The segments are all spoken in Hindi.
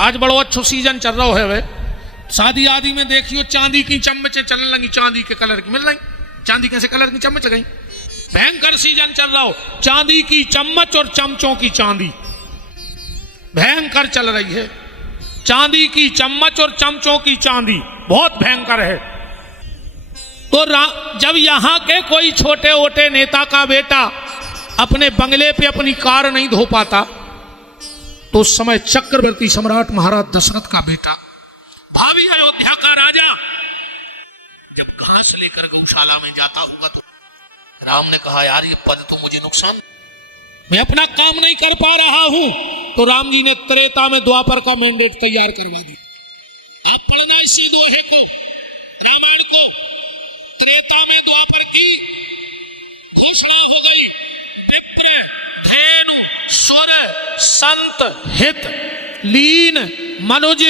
आज बड़ो अच्छो सीजन चल रहा है वे शादी आदि में देखियो चांदी की चम्मचें चलने लगी, चांदी के कलर की मिल रही, चांदी कैसे कलर की चम्मच गई। भयंकर सीजन चल रहा हो, चांदी की चम्मच और चमचों की चांदी भयंकर चल रही है। चांदी की चम्मच और चमचों की चांदी बहुत भयंकर है। तो जब यहां के कोई छोटे ओटे नेता का बेटा अपने बंगले पे अपनी कार नहीं धो पाता, तो उस समय चक्रवर्ती सम्राट महाराज दशरथ का बेटा भावी अयोध्या का राजा जब घास लेकर गौशाला में जाता होगा, तो राम ने कहा यार ये पद तो मुझे नुकसान, मैं अपना काम नहीं कर पा रहा हूं। तो राम जी ने त्रेता में द्वापर का मैंडेट तैयार करवा दिया। आप पढ़ना इसी दोहे को, रामायण को। त्रेता में द्वापर की घोषणा हो गई, विप्र धेनु सुर संत हित लीन मनुज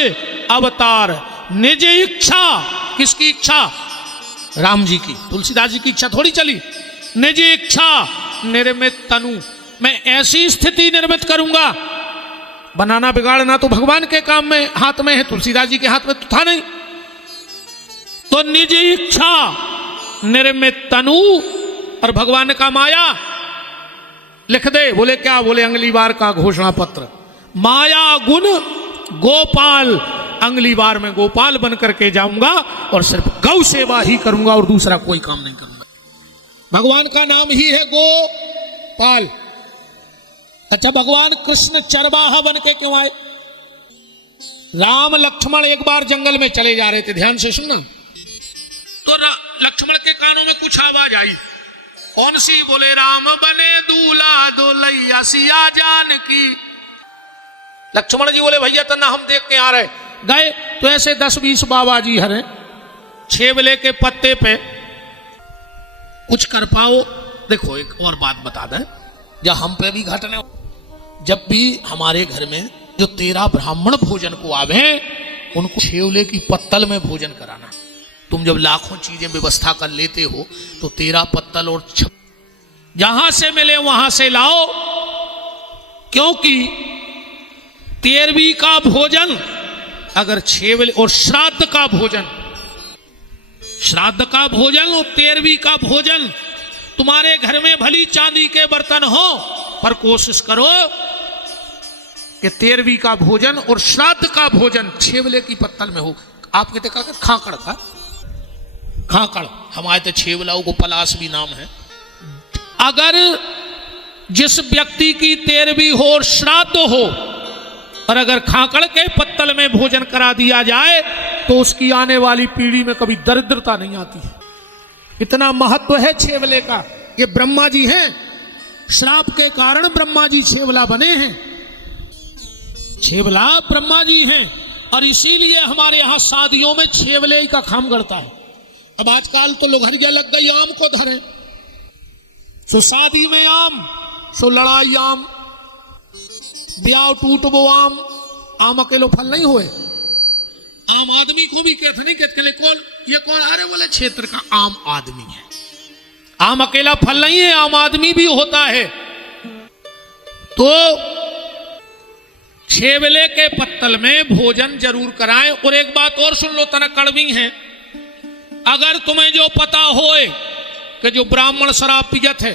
अवतार निज इच्छा। किसकी इच्छा? राम जी की। तुलसीदास जी की इच्छा थोड़ी चली। निज इच्छा निर्मित तनु, मैं ऐसी स्थिति निर्मित करूंगा। बनाना बिगाड़ना तो भगवान के काम में हाथ में है, तुलसीदास जी के हाथ में तो था नहीं। तो निज इच्छा निर्मित तनु, और भगवान ने कहा माया लिख दे। बोले क्या? बोले अगली बार का घोषणा पत्र, माया गुण गोपाल, अगली बार में गोपाल बन करके जाऊंगा और सिर्फ गौ सेवा ही करूंगा और दूसरा कोई काम नहीं करूंगा। भगवान का नाम ही है गोपाल। अच्छा, भगवान कृष्ण चरवाहा बन के क्यों आए? राम लक्ष्मण एक बार जंगल में चले जा रहे थे, ध्यान से सुनना। तो लक्ष्मण के कानों में कुछ आवाज आई, कौन सी? बोले राम बने दूल्हा दुल्हैया सिया जान की। लक्ष्मण जी बोले भैया तना हम देख के आ रहे। गए तो ऐसे 10-20 बाबा जी हरे छेवले के पत्ते पे कुछ कर पाओ। देखो एक और बात बता दें, जब हम पे भी घटने, जब भी हमारे घर में जो 13 ब्राह्मण भोजन को आवे, उनको छेवले की पत्तल में भोजन कराना। तुम जब लाखों चीजें व्यवस्था कर लेते हो तो 13 पत्तल और जहां से मिले वहां से लाओ, क्योंकि 13वीं का भोजन अगर छेवले और श्राद्ध का भोजन, श्राद्ध का भोजन और 13वीं का भोजन, तुम्हारे घर में भली चांदी के बर्तन हो, पर कोशिश करो कि 13वीं का भोजन और श्राद्ध का भोजन छेवले की पत्तल में हो। आपके देखा कि खाकड़ का, खाकड़ हमारे तो छेवलाओं को पलाश भी नाम है। अगर जिस व्यक्ति की 13वीं हो और श्राद्ध हो, और अगर खाकड़ के पत्तल में भोजन करा दिया जाए, तो उसकी आने वाली पीढ़ी में कभी दरिद्रता नहीं आती है। इतना महत्व है छेवले का। ये ब्रह्मा जी हैं, श्राप के कारण ब्रह्मा जी छेवला बने हैं। छेवला ब्रह्मा जी हैं, और इसीलिए हमारे यहां शादियों में छेवले का खाम करता है। अब आजकल तो लोहरिया लग गई आम को धरे, सो शादी में आम, सो लड़ाई आम, ब्याह टूट वो आम। आम अकेलो फल नहीं हुए, आम आदमी को भी कहते नहीं कहते कौन ये कौन? अरे बोले क्षेत्र का आम आदमी है। आम अकेला फल नहीं है, आम आदमी भी होता है। तो छेवले के पत्तल में भोजन जरूर कराएं। और एक बात और सुन लो, तना कड़वी है। अगर तुम्हें जो पता होए कि जो ब्राह्मण शराब पियत है,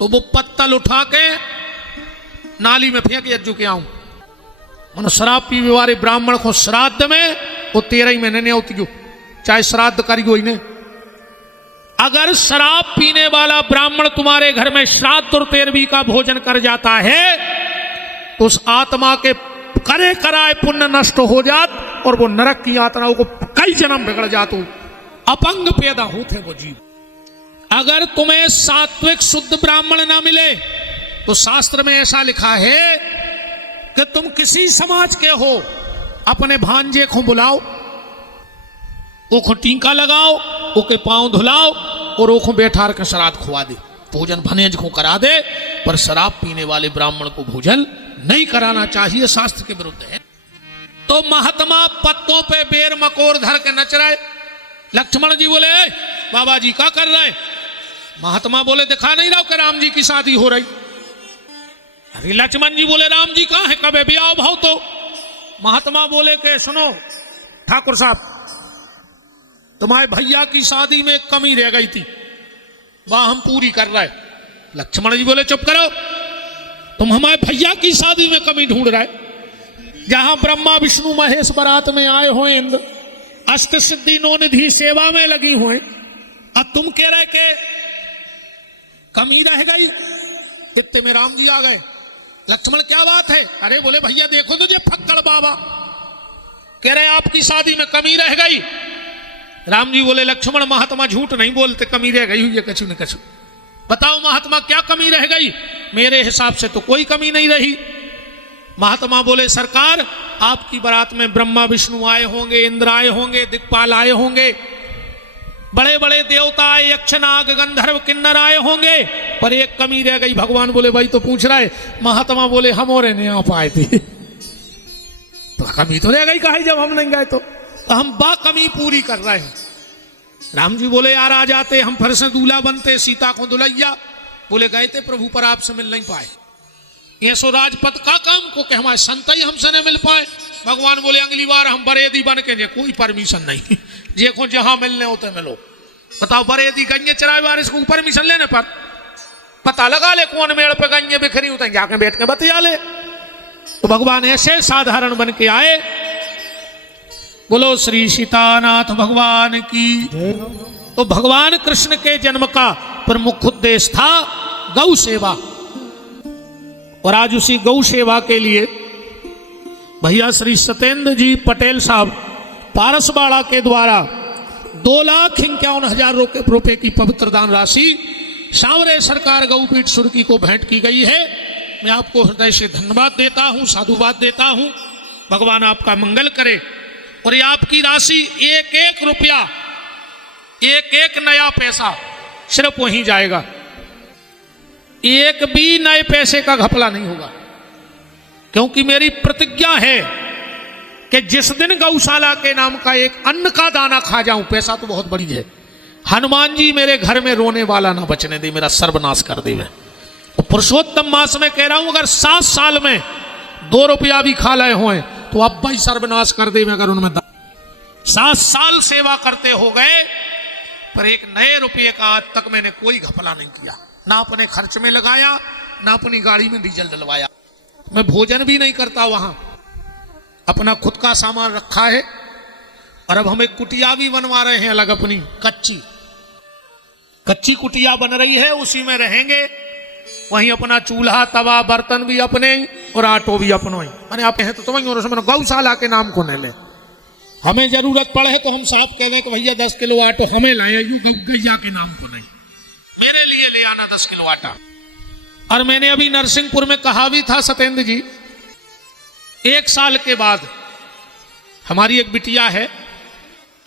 तो वो पत्तल उठा के नाली में फेंक यज्जू के आऊं। मन शराब पीने वाले ब्राह्मण को श्राद्ध में वो 13 महीने नहीं होती, चाहे श्राद्ध करियो ही नहीं। अगर शराब पीने वाला ब्राह्मण तुम्हारे घर में श्राद्ध और 13वीं का भोजन कर जाता है, तो उस आत्मा के करे कराए पुण्य नष्ट हो जात, और वो नरक की आत्माओं को कई जन्म बिगड़ जातो, अपंग पैदा होते वो जीव। अगर तुम्हें सात्विक शुद्ध ब्राह्मण ना मिले, तो शास्त्र में ऐसा लिखा है कि तुम किसी समाज के हो, अपने भांजे को बुलाओ, ओखो टीका लगाओ, ओके पांव धुलाओ, और ओखो बैठा कर श्राद्ध खुआ दे, भोजन भनेज को करा दे। पर शराब पीने वाले ब्राह्मण को भोजन नहीं कराना चाहिए, शास्त्र के विरुद्ध है। तो महात्मा पत्तों पे बेर मकोर धर के नच रहे। लक्ष्मण जी बोले बाबा जी क्या कर रहे? महात्मा बोले दिखा नहीं रहा कि राम जी की शादी हो रही। अरे लक्ष्मण जी बोले राम जी कहाँ है? कब ब्याह भाव तो महात्मा बोले के सुनो ठाकुर साहब, तुम्हारे भैया की शादी में एक कमी रह गई थी, वह हम पूरी कर रहे। लक्ष्मण जी बोले चुप करो, तुम हमारे भैया की शादी में कमी ढूंढ रहे, जहां ब्रह्मा विष्णु महेश बारात में आए हो, इंद्र अष्ट सिद्धि नौ निधि सेवा में लगी हुए, अब तुम कह रहे के कमी रह गई। इतने में राम जी आ गए। लक्ष्मण क्या बात है? अरे बोले भैया देखो तो ये फक्कड़ बाबा कह रहे आपकी शादी में कमी रह गई। राम जी बोले लक्ष्मण महात्मा झूठ नहीं बोलते, कमी रह गई हुई है कछु न कछु। बताओ महात्मा क्या कमी रह गई? मेरे हिसाब से तो कोई कमी नहीं रही। महात्मा बोले सरकार आपकी बारात में ब्रह्मा विष्णु आए होंगे, इंद्र आए होंगे, दिक्पाल आए होंगे, बड़े बड़े देवता आए, यक्ष नाग गंधर्व किन्नर आए होंगे, पर एक कमी रह गई। भगवान बोले भाई तो पूछ रहा है। महात्मा बोले हम और नहीं आ पाए थे। तो कमी तो रह गई कहा जब हम नहीं गए तो हम बा कमी पूरी कर रहे हैं। राम जी बोले यार आ जाते, हम फिर से दूल्हा बनते, सीता को दुल्हैया। बोले गए थे प्रभु पर आपसे मिल नहीं पाए, ये सो राजपद का काम को कि हमारे संत ही हमसे नहीं मिल पाए। भगवान बोले अगली बार हम बरेदी बन के, कोई परमिशन नहीं, देखो जहां मिलने होते मिलो। बताओ बरेदी गंगे चराए बारिश को परमिशन लेने पर पता लगा ले कौन मेड़ पे गंगे बिखरी होते, जाके बैठ के बतिया ले। तो भगवान ऐसे साधारण बन के आए। बोलो श्री सीतानाथ भगवान की। तो भगवान कृष्ण के जन्म का प्रमुख उद्देश्य था गौ सेवा, और आज उसी गौ सेवा के लिए भैया श्री सत्येंद्र जी पटेल साहब पारसवाड़ा के द्वारा 2,51,000 रुपए की पवित्र दान राशि सांवरे सरकार गौपीठ सुर्की को भेंट की गई है। मैं आपको हृदय से धन्यवाद देता हूं, साधुवाद देता हूं। भगवान आपका मंगल करे। और ये आपकी राशि एक एक रुपया, एक एक नया पैसा सिर्फ वहीं जाएगा, एक भी नए पैसे का घपला नहीं होगा। क्योंकि मेरी प्रतिज्ञा है कि जिस दिन गौशाला के नाम का एक अन्न का दाना खा जाऊं, पैसा तो बहुत बड़ी है, हनुमान जी मेरे घर में रोने वाला ना बचने दे, मेरा सर्वनाश कर दे। तो पुरुषोत्तम मास में कह रहा हूं अगर 7 साल में 2 रुपया भी खा लाए हुए तो अब भाई सर्वनाश कर दे। अगर उनमें 7 साल सेवा करते हो गए, पर एक नए रुपये का आज तक मैंने कोई घपला नहीं किया, ना अपने खर्च में लगाया, ना अपनी गाड़ी में डीजल डलवाया। मैं भोजन भी नहीं करता वहां, अपना खुद का सामान रखा है। और अब हम एक कुटिया भी बनवा रहे हैं अलग, अपनी कच्ची कुटिया बन रही है, उसी में रहेंगे। वहीं अपना चूल्हा तवा बर्तन भी अपने और आटो भी अपनो ही। मैंने आप हैं तो तुम्हें और उसमें गौशाला के नाम को न ले। हमें जरूरत पड़े तो हम साफ कह दें कि भैया 10 किलो आटो हमें लाए, गैया के नाम को नहीं, मेरे लिए ले आना 10 किलो आटा। और मैंने अभी नरसिंहपुर में कहा भी था सत्येंद्र जी, 1 साल के बाद हमारी एक बिटिया है,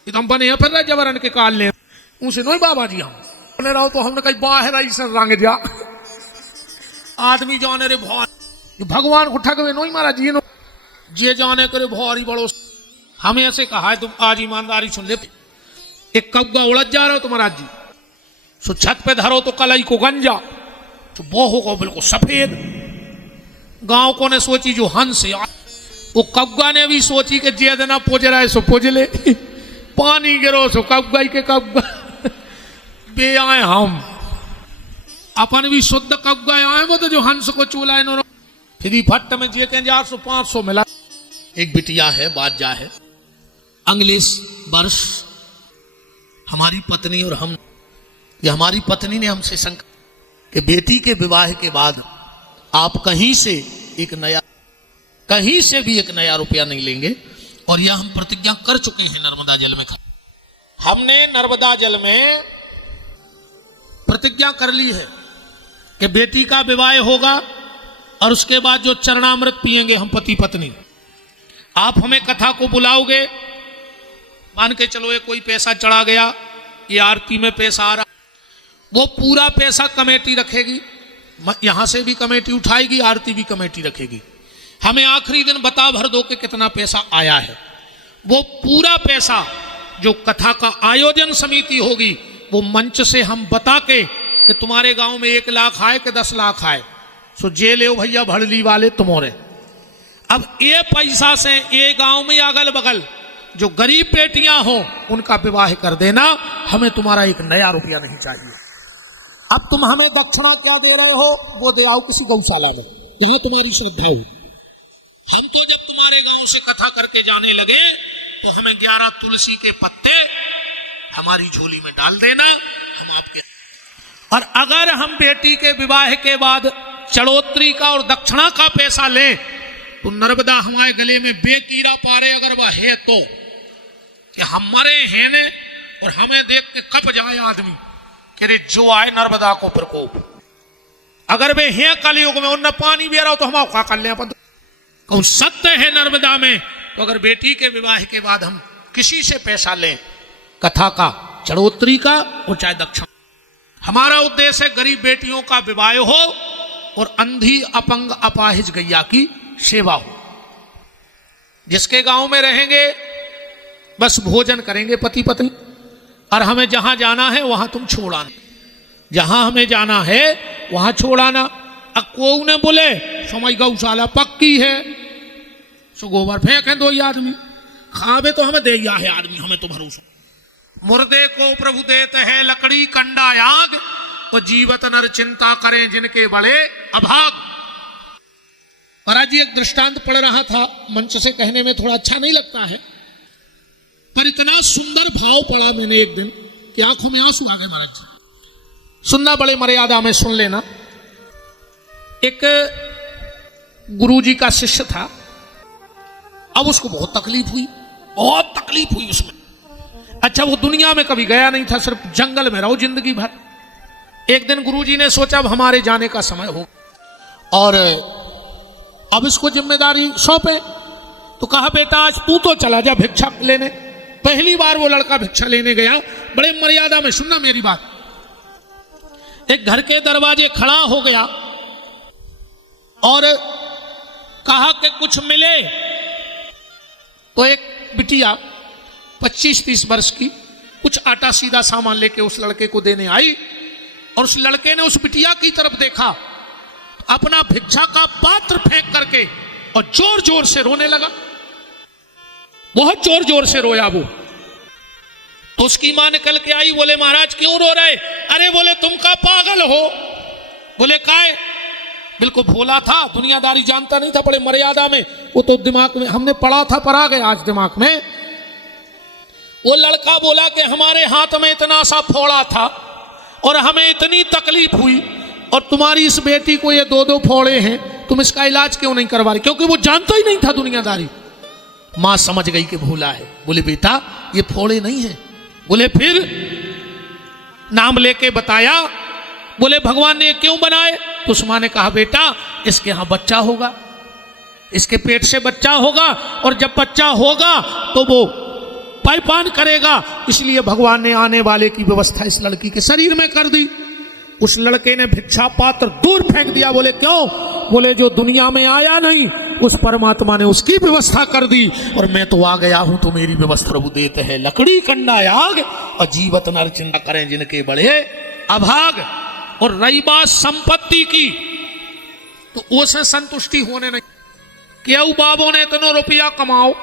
हम बने फिर जबरन के काल ले उनसे नहीं बाबा जी हम बने रहो। तो हमने कही बाहर आई सर रंग जा आदमी जाने रे भाई भगवान को ठगवे नहीं महाराज जी जे जाने करे भारी बड़ो। हमें ऐसे कहा है, तुम आज ईमानदारी सुन ले, एक कब्गा उड़द जा रहे हो तुम्हारा जी, सो छत पे धरो तो कलाई को गंजा, तो बोहो को बिल्कुल सफेद। गांव को ने सोची जो हंस, वो कब्गा ने भी सोची कि जे देना पोज रहा है सो पोज ले, पानी गिरो सो कब्गा के कब्गा बे आए। हम अपन भी शुद्ध कब्गा आए, वो तो जो हंस को चूला है फिर फट में जे 400-500 मिला। एक बिटिया है, बादजा है, अंग्लिश वर्ष, हमारी पत्नी और हम, ये हमारी पत्नी ने हमसे शंका कि बेटी के विवाह के बाद आप कहीं से भी एक नया रुपया नहीं लेंगे। और यह हम प्रतिज्ञा कर चुके हैं नर्मदा जल में। हमने नर्मदा जल में प्रतिज्ञा कर ली है कि बेटी का विवाह होगा और उसके बाद जो चरणामृत पिएंगे हम पति पत्नी। आप हमें कथा को बुलाओगे, मान के चलो ये कोई पैसा चढ़ा गया, ये आरती में पैसा आ रहा, वो पूरा पैसा कमेटी रखेगी, यहां से भी कमेटी उठाएगी, आरती भी कमेटी रखेगी। हमें आखिरी दिन बता भर दो कि कितना पैसा आया है। वो पूरा पैसा जो कथा का आयोजन समिति होगी, वो मंच से हम बता के कि तुम्हारे गांव में 1 लाख आए कि 10 लाख आए, सो जे ले भैया भड़ली वाले तुम्हारे। अब ये पैसा से ये गांव में अगल बगल जो गरीब बेटियां हो उनका विवाह कर देना, हमें तुम्हारा एक नया रुपया नहीं चाहिए। अब तुम हमें दक्षिणा क्या दे रहे हो, वो दे आओ किसी गौशाला में, जहां तुम्हारी श्रद्धा हो। हम तो जब तुम्हारे गांव से कथा करके जाने लगे तो हमें 11 तुलसी के पत्ते हमारी झोली में डाल देना, हम आपके। और अगर हम बेटी के विवाह के बाद चढ़ोतरी का और दक्षिणा का पैसा लें तो नर्मदा हमारे गले में बेकीरा पारे अगर वह है तो, कि हम मरे हैं ने और हमें देख के कप जाए आदमी कि रे जो आए नर्मदा को प्रकोप। अगर वे हैं कलयुग में उन पानी भी आ रहा तो हम क्या कर ले, कौन सत्य है नर्मदा में। तो अगर बेटी के विवाह के बाद हम किसी से पैसा लें, कथा का, चढ़ोतरी का और चाहे दक्षिणा, हमारा उद्देश्य है गरीब बेटियों का विवाह हो और अंधी अपंग अपाहिज गैया की सेवा हो। जिसके गांव में रहेंगे बस भोजन करेंगे पति पत्नी, और हमें जहां जाना है वहां तुम छोड़ाना, जहां हमें जाना है वहां छोड़ाना। अब को ने बोले समय गौशाला पक्की है, सो गोबर फेंके दो आदमी, खावे तो हमें दे है आदमी, हमें तो भरोसा। मुर्दे को प्रभु देते हैं लकड़ी कंडा आग, और जीवत नर चिंता करें जिनके बड़े अभाग। महाराज जी एक दृष्टांत पढ़ रहा था, मंच से कहने में थोड़ा अच्छा नहीं लगता है, पर इतना सुंदर भाव पढ़ा मैंने एक दिन कि आंखों में आंसू आ गए। महाराज जी सुनना बड़े मर्यादा में सुन लेना। एक गुरुजी का शिष्य था, अब उसको बहुत तकलीफ हुई उसमें। अच्छा वो दुनिया में कभी गया नहीं था, सिर्फ जंगल में रहो जिंदगी भर। एक दिन गुरुजी ने सोचा अब हमारे जाने का समय हो और अब इसको जिम्मेदारी सौंपे, तो कहा बेटा आज तू तो चला जा भिक्षा लेने। पहली बार वो लड़का भिक्षा लेने गया, बड़े मर्यादा में सुनना मेरी बात। एक घर के दरवाजे खड़ा हो गया और कहा कि कुछ मिले। तो एक बिटिया 25-30 वर्ष की कुछ आटा सीधा सामान लेके उस लड़के को देने आई, और उस लड़के ने उस बिटिया की तरफ देखा, अपना भिक्षा का पात्र फेंक करके और जोर जोर से रोने लगा। बहुत जोर जोर से रोया वो। तो उसकी मां निकल के आई, बोले महाराज क्यों रो रहे? अरे बोले तुम का पागल हो। बोले काय? बिल्कुल भोला था, दुनियादारी जानता नहीं था, बड़े मर्यादा में। वो तो दिमाग में हमने पढ़ा था, पर आ गया आज दिमाग में। वो लड़का बोला कि हमारे हाथ में इतना सा फोड़ा था और हमें इतनी तकलीफ हुई, और तुम्हारी इस बेटी को ये 2-2 फोड़े हैं, तुम इसका इलाज क्यों नहीं करवा रही? क्योंकि वो जानता ही नहीं था दुनियादारी। मां समझ गई कि भूला है। बोले बेटा ये फोड़े नहीं है। बोले फिर? नाम लेके बताया। बोले भगवान ने क्यों बनाए? तो उस मां ने कहा बेटा इसके यहां बच्चा होगा, इसके पेट से बच्चा होगा, और जब बच्चा होगा तो वो पायपान करेगा, इसलिए भगवान ने आने वाले की व्यवस्था इस लड़की के शरीर में कर दी। उस लड़के ने भिक्षा पात्र दूर फेंक दिया। बोले क्यों? बोले जो दुनिया में आया नहीं उस परमात्मा ने उसकी व्यवस्था कर दी, और मैं तो आ गया हूं तो मेरी व्यवस्था प्रभु देते हैं लकड़ी कंडा आग, और जीवत नर चिंता करें जिनके बड़े अभाग। और रही बात संपत्ति की, तो उसे संतुष्टि होने नहीं। क्यों बाबों ने इतना रुपया कमाओ,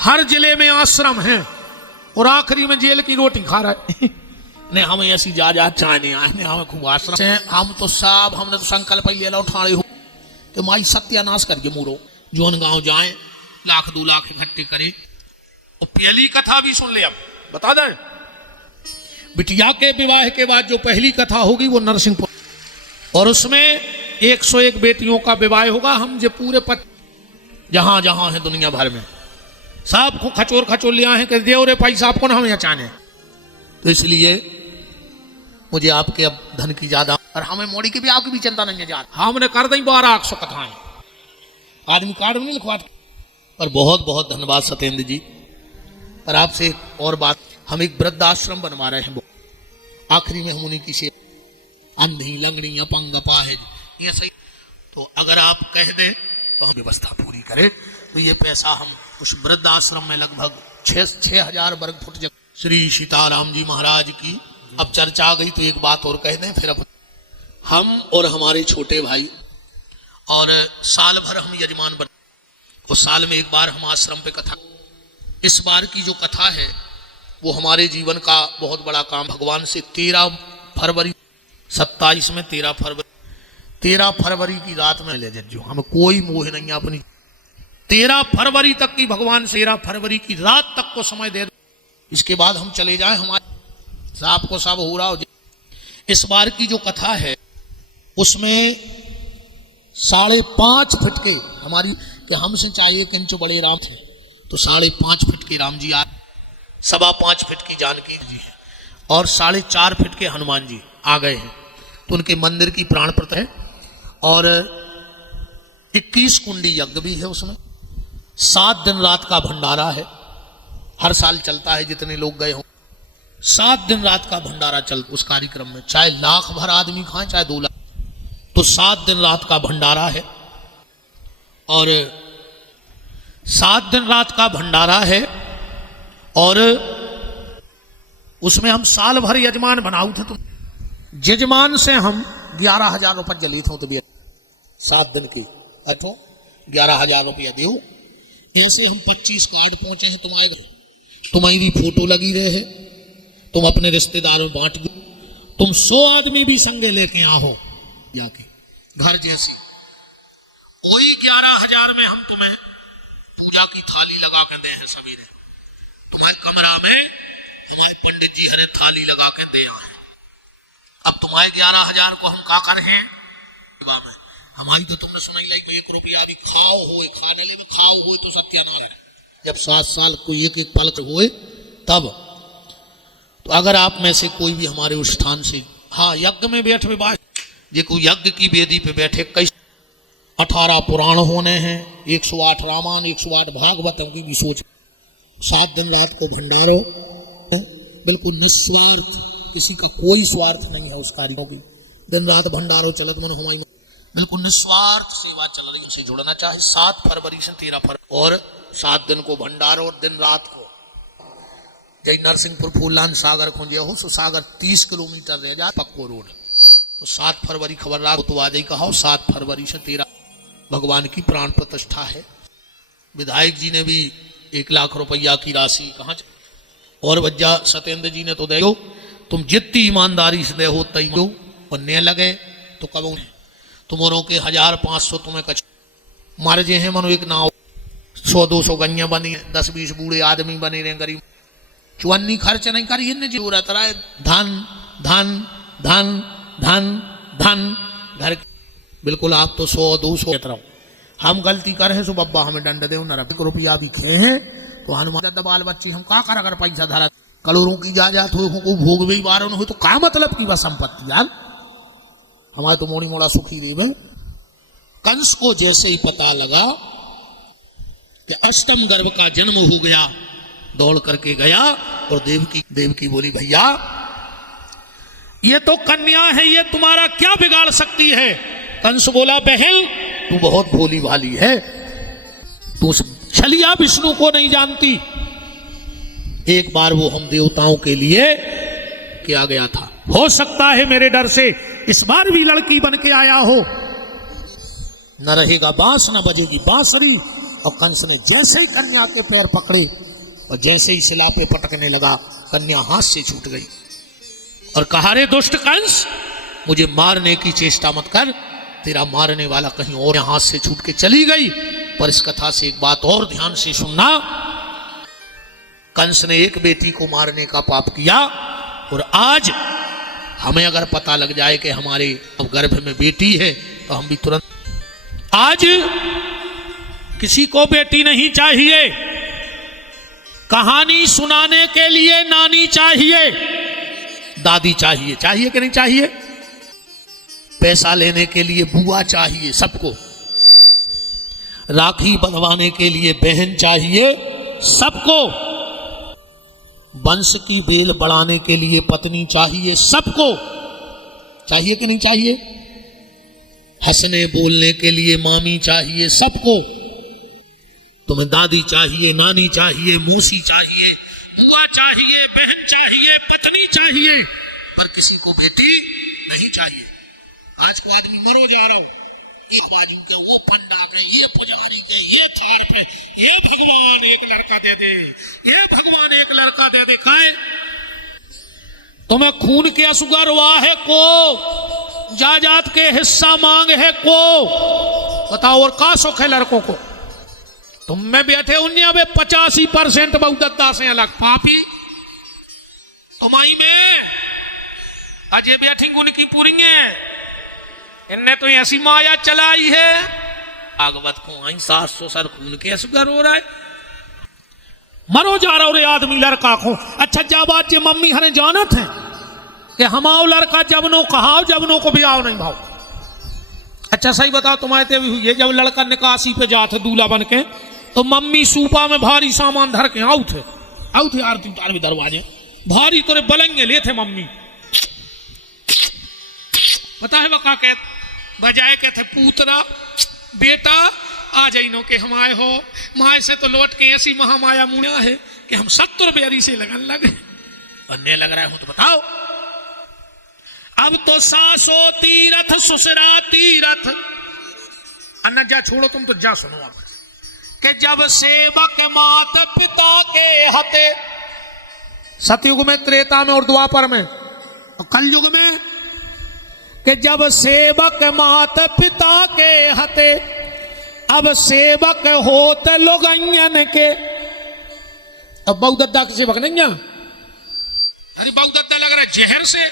हर जिले में आश्रम है, और आखिरी में जेल की रोटी खा रहा है। ने हमें ऐसी जा चाय नहीं आए, हमें खूब आश्रम से। हम तो साहब हमने तो संकल्प ही ले लो उठाड़े हो कि माई सत्यानाश करके मूरो, जोन गांव जाए 1-2 लाख इकट्ठे करे। और पहली कथा भी सुन ले, अब बता दें बिटिया के विवाह के बाद जो पहली कथा होगी वो नरसिंहपुर, और उसमें 101 बेटियों का विवाह होगा। हम जो पूरे जहां जहां है दुनिया भर में सब को खचोर खचोर लिया है कि देव रे पैसा आपको ना हमें अचाने। तो इसलिए मुझे आपके अब धन की ज्यादा, और हमें मोड़ी की भी आपकी भी चिंता नहीं है ज्यादा। हमने कर दी 1200 कथाएं, आदमी कार्ड में नहीं लिखवा। और बहुत बहुत धन्यवाद सत्येंद्र जी। और आपसे एक और बात, हम एक वृद्धाश्रम बनवा रहे हैं, आखिरी में हम उन्हीं की से अंधी लंगड़ी अपंग अपाहिज ये सही। तो अगर आप कह दें तो हम व्यवस्था पूरी करें, तो ये पैसा हम उस वृद्धाश्रम में लगभग 6,000 वर्ग फुट जगह। श्री सीताराम जी महाराज की अब चर्चा आ गई तो एक बात और कह दें, फिर अब हम और हमारे छोटे भाई और साल भर हम यजमान बन और साल में एक बार हम आश्रम पे कथा, इस बार की जो कथा है वो हमारे जीवन का बहुत बड़ा काम भगवान से 13 फरवरी 27 में 13 फरवरी की रात में ले जज्जो, हमें कोई मोह नहीं है अपनी। 13 फरवरी तक की भगवान से 13 फरवरी की रात तक को समय दे दो, इसके बाद हम चले जाएं, हमारे साहब को सब हो रहा हो। इस बार की जो कथा है उसमें 5.5 फीट के हमारी कि हमसे चाहिए 1 इंच बड़े राम थे, तो 5.5 फीट के राम जी आ, 5.25 फीट की जानकी जी है और 4.5 फीट के हनुमान जी आ गए हैं। तो उनके मंदिर की प्राण प्रतिष्ठा है और 21 कुंडी यज्ञ भी है उसमें। 7 दिन रात का भंडारा है, हर साल चलता है, जितने लोग गए हों 7 दिन रात का भंडारा चल उस कार्यक्रम में, चाहे लाख भर आदमी खाएं चाहे 2 लाख, तो 7 दिन रात का भंडारा है। और 7 दिन रात का भंडारा है और उसमें हम साल भर यजमान बनाऊ थे, तो यजमान से हम 11,000 रुपये जली थे, तो 7 दिन की 11,000 रुपया दो। ऐसे हम 25 कार्ड पहुंचे हैं तुम्हारे घर, तुम्हारी फोटो लगी रहे है, तुम अपने रिश्तेदारों में बांट दो, तुम 100 आदमी भी संगे लेके आओ जाके घर जैसे, वही 11,000 में हम तुम्हें पूजा की थाली लगा के दे हैं सवेरे, तुम्हारे कमरा में हमारे पंडित जी हरे थाली लगा के दे आए। अब तुम्हारे 11,000 को हम क्या कर हैं में, हमारी तो तुमने सुनाई लगी 1 रुपया भी खाओ होए, खाने में खाओ होए तो सत्यानाश है। जब 7 साल को एक पल हुए तब, तो अगर आप में से कोई भी हमारे उस स्थान से, हाँ यज्ञ में बैठे बात, ये कोई यज्ञ की वेदी पे बैठे, कई 18 पुराण होने हैं, 108 रामायण, 108 भागवतों की भी सोच। 7 दिन रात को भंडारो, बिल्कुल निस्वार्थ, किसी का कोई स्वार्थ नहीं है उस कार्यों की। दिन रात भंडारो चलत मन हमारी, बिल्कुल निस्वार्थ सेवा चल रही, उनसे जुड़ना चाहे। 7 फरवरी से 13 फरवरी और 7 दिन को भंडारो और दिन रात को जय नरसिंहपुर फूललान सागर खोजे हो, सो सागर 30 किलोमीटर रह जाए पक्को रोड, तो 7 फरवरी खबर रात तो आज ही कहा 7 फरवरी से 13 भगवान की प्राण प्रतिष्ठा है। विधायक जी ने भी 1 लाख रुपया की राशि कहाँ, और वज्जा सत्येंद्र जी ने तो दे, तुम जितनी ईमानदारी से दे हो तई दो, और न लगे तो कब तुम्हारों के 1,000-500 तुम्हें कच मार जे हैं, मनो एक नाव 100-200 गंया बनी, 10-20 बूढ़े आदमी बने रहे गरीब, चुन्नी खर्च नहीं करी इन्हें जरूरत रहा है, धन धन धन धन धन घर, बिल्कुल आप तो 100-200 रहो, हम गलती कर है सो बब्बा हमें दंड दे, 1 रुपया भी खे हैं तो हनुमान बाल बच्ची हम का कर, अगर पैसा धरा करोड़ों की जायदाद हो, भोग भी बार हो तो का मतलब की वह संपत्ति यार, हमारे तो मोड़ी मोड़ा सुखी देवे। कंस को जैसे ही पता लगा कि अष्टम गर्भ का जन्म हो गया, दौड़ करके गया और देवकी बोली भैया ये तो कन्या है, ये तुम्हारा क्या बिगाड़ सकती है। कंस बोला बहन तू बहुत भोली भाली है, तू छलिया विष्णु को नहीं जानती। एक बार वो हम देवताओं के लिए किया गया था, हो सकता है मेरे डर से इस बार भी लड़की बन के आया हो, न रहेगा बांस न बजेगी बांसुरी। और कंस ने जैसे ही कन्या के पैर पकड़े और जैसे ही शिला पे पटकने लगा, कन्या हाथ से छूट गई और कहा रे दुष्ट कंस मुझे मारने की चेष्टा मत कर, तेरा मारने वाला कहीं और हाथ से छूट के चली गई। पर इस कथा से एक बात और ध्यान से सुनना, कंस ने एक बेटी को मारने का पाप किया और आज हमें अगर पता लग जाए कि हमारे गर्भ में बेटी है तो हम भी तुरंत, आज किसी को बेटी नहीं चाहिए, कहानी सुनाने के लिए नानी चाहिए, दादी चाहिए, चाहिए कि नहीं चाहिए, पैसा लेने के लिए बुआ चाहिए सबको, राखी बंधवाने के लिए बहन चाहिए सबको, वंश की बेल बढ़ाने के लिए पत्नी चाहिए सबको, चाहिए कि नहीं चाहिए, हंसने बोलने के लिए मामी चाहिए सबको, तुम्हें दादी चाहिए, नानी चाहिए, मौसी चाहिए, बुआ चाहिए, बहन चाहिए, पत्नी चाहिए, पर किसी को बेटी नहीं चाहिए। आज को आदमी मरो जा रहा हो, ये बाजू के, वो पंडा के, ये पुजारी के, ये थार पे, ये भगवान एक लड़का दे दे, ये भगवान एक लड़का दे दे। खाए तुम्हें खून के असुगर हुआ है को, जायदाद के हिस्सा मांग है को, बताओ और का सुख है लड़कों को। तुम में बैठे 85% बहुदत्ता से अलग पापी तुम्हारी में अजय बैठी गुन की पूरी है। इनने तो ऐसी माया चलाई है भागवत को, आई 700 सर खून के असुगर हो रहा है, मरो जा रहा रे आदमी लड़का को। अच्छा जा बात ये मम्मी हने जानत है कि हमाओ लड़का जबनो कहाओ जबनो को भी आओ नहीं भाव। अच्छा सही बताओ तुम्हारे ते भी हुई है, जब लड़का निकासी पे जाते दूल्हा बन के तो मम्मी सूपा में भारी सामान धर के आउट है आरती उतार भी दरवाजे भारी तोरे बलंगे ले थे मम्मी। पता है वह क्या बजाय कहते पूतरा बेटा आ जाइनो के हम आए हो, माए से तो लौट के ऐसी महामाया मुड़ा है कि हम 70 बेरी से लगन लगे बनने लग रहा है। तो बताओ अब तो सासो तीरथ सुसरा तीरथ अन्ना जा छोड़ो तुम तो जा सुनो अब कि जब सेवक मात पिता के हते, सतयुग में, त्रेता में और द्वापर में, और कलयुग में कि जब सेवक मात पिता के हते अब सेवक होते लोगन के। अब बहुदत्ता के सेवक नहीं है, अरे बहुदत्ता लग रहा है जहर से